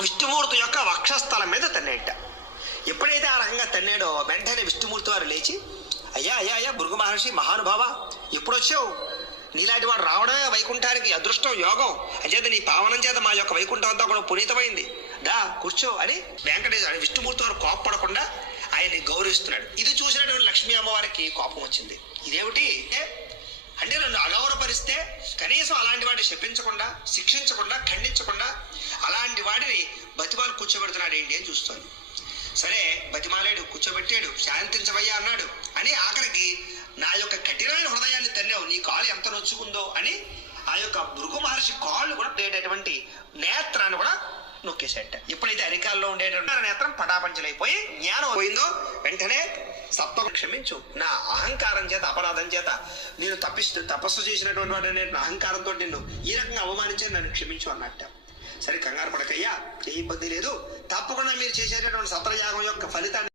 విష్ణుమూర్తి యొక్క వక్షస్థలం మీద తన్నేట. ఎప్పుడైతే ఆ రకంగా తన్నాడో వెంటనే విష్ణుమూర్తి వారు లేచి, అయ్యా అయ్యా అయ్యా భృగు మహర్షి మహానుభావ, ఎప్పుడొచ్చావు? నీలాంటి వాడు రావడమే వైకుంఠానికి అదృష్టం, యోగం. అంచేత నీ పావనం చేత మా యొక్క వైకుంఠం అంతా కూడా పునీతమైంది, దా కూర్చో అని వెంకటేశ్వర విష్ణుమూర్తి వారు కోపపడకుండా ఆయన్ని గౌరవిస్తున్నాడు. ఇది చూసినటువంటి లక్ష్మీ అమ్మవారికి కోపం వచ్చింది. ఇదేమిటి అంటే నన్ను అగౌరవపరిస్తే కనీసం అలాంటి వాడిని శపించకుండా, శిక్షించకుండా, ఖండించకుండా అలాంటి వాడిని బతిమాలు కూర్చోబెడుతున్నాడు ఏంటి అని చూస్తాను. సరే బతిమాలాడు, కూర్చోబెట్టాడు, శాంతించవయ్యా అన్నాడు. అని ఆఖరికి నా యొక్క కఠినమైన హృదయాన్ని తన్నావు, నీ కాలు ఎంత నొచ్చుకుందో అని ఆ యొక్క భృగు మహర్షి కాళ్ళు కూడా ఉండేటటువంటి నేత్రాన్ని కూడా నొక్కేసేట. ఎప్పుడైతే అరికాల్లో ఉండేటువంటి నేత్రం పటాపంచలైపోయి జ్ఞానం పోయిందో వెంటనే సప్తం క్షమించు, నా అహంకారం చేత, అపరాధం చేత నేను తపస్సు చేసినటువంటి వాడు అనే అహంకారంతో నిన్ను ఈ రకంగా అవమానించి నన్ను క్షమించు అన్నట్ట. సరే కంగారు పడకయ్యా, ఏ ఇబ్బంది లేదు, తప్పకుండా మీరు చేసేటటువంటి సత్రయాగం యొక్క ఫలితాన్ని